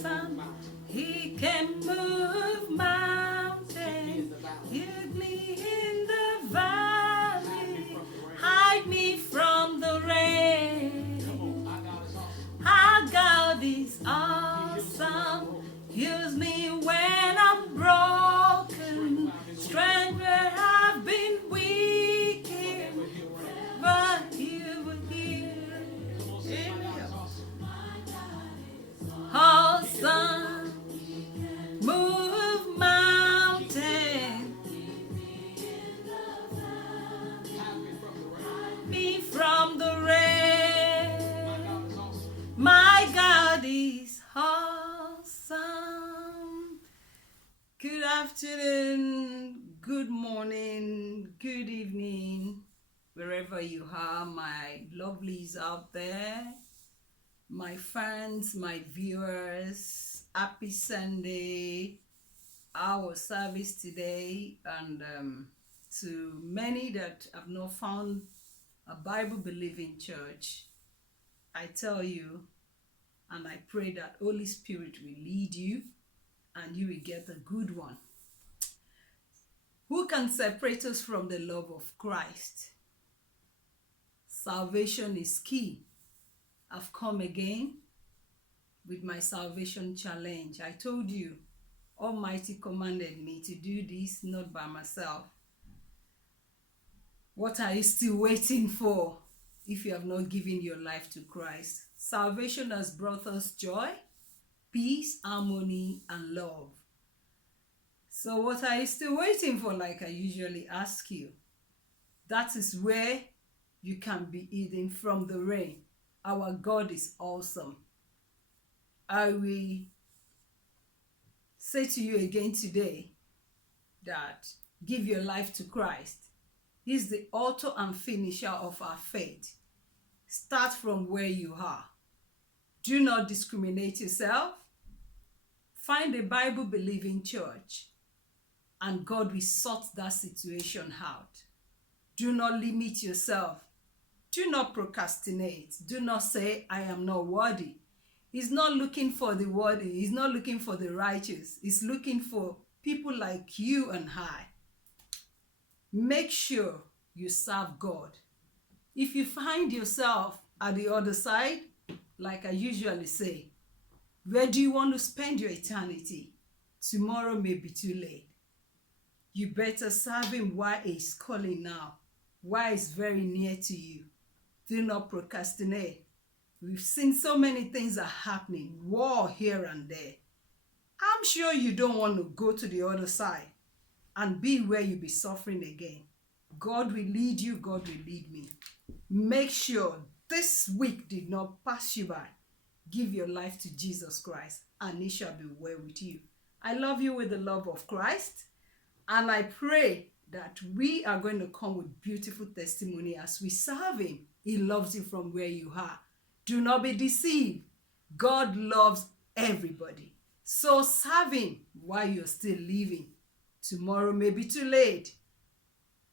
awesome. He can move mountains. Hide me in the valley. Hide me from the rain. Our God is awesome. Use me when I'm broken. Strength where I've been weak. But you will heal. Awesome. Move mountains. Me from the rain. My God is awesome. Good afternoon, good morning, good evening, wherever you are, my lovelies out there, my fans, my viewers. Happy Sunday. Our service today, and to many that have not found a Bible-believing church, I tell you, and I pray that Holy Spirit will lead you and you will get a good one. Who can separate us from the love of Christ? Salvation is key. I've come again with my salvation challenge. I told you, Almighty commanded me to do this, not by myself. What are you still waiting for if you have not given your life to Christ? Salvation has brought us joy, peace, harmony, and love. So what are you still waiting for, like I usually ask you? That is where you can be hidden from the rain. Our God is awesome. I will say to you again today that give your life to Christ. He's the author and finisher of our faith. Start from where you are. Do not discriminate yourself. Find a Bible-believing church, and God will sort that situation out. Do not limit yourself. Do not procrastinate. Do not say, I am not worthy. He's not looking for the worthy. He's not looking for the righteous. He's looking for people like you and I. Make sure you serve God. If you find yourself at the other side, like I usually say, where do you want to spend your eternity? Tomorrow may be too late. You better serve him while he's calling now, while he's very near to you. Do not procrastinate. We've seen so many things are happening, war here and there. I'm sure you don't want to go to the other side and be where you'll be suffering again. God will lead you, God will lead me. Make sure this week did not pass you by. Give your life to Jesus Christ, and it shall be well with you. I love you with the love of Christ, and I pray that we are going to come with beautiful testimony as we serve him. He loves you from where you are. Do not be deceived. God loves everybody. So serve him while you're still living. Tomorrow may be too late.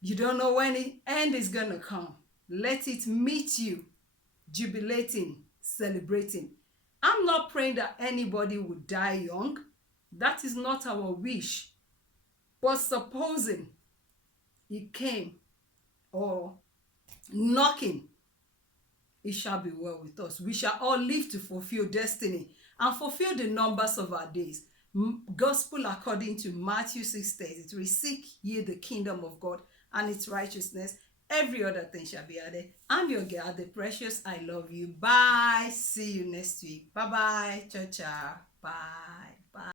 You don't know when the end is going to come. Let it meet you, jubilating, celebrating. I'm not praying that anybody would die young. That is not our wish. But supposing he came or knocking, it shall be well with us. We shall all live to fulfill destiny and fulfill the numbers of our days. Gospel according to Matthew 6:33. Seek ye the kingdom of God and its righteousness. Every other thing shall be added. I'm your girl, the precious. I love you. Bye. See you next week. Bye-bye. Ciao, ciao. Bye. Bye.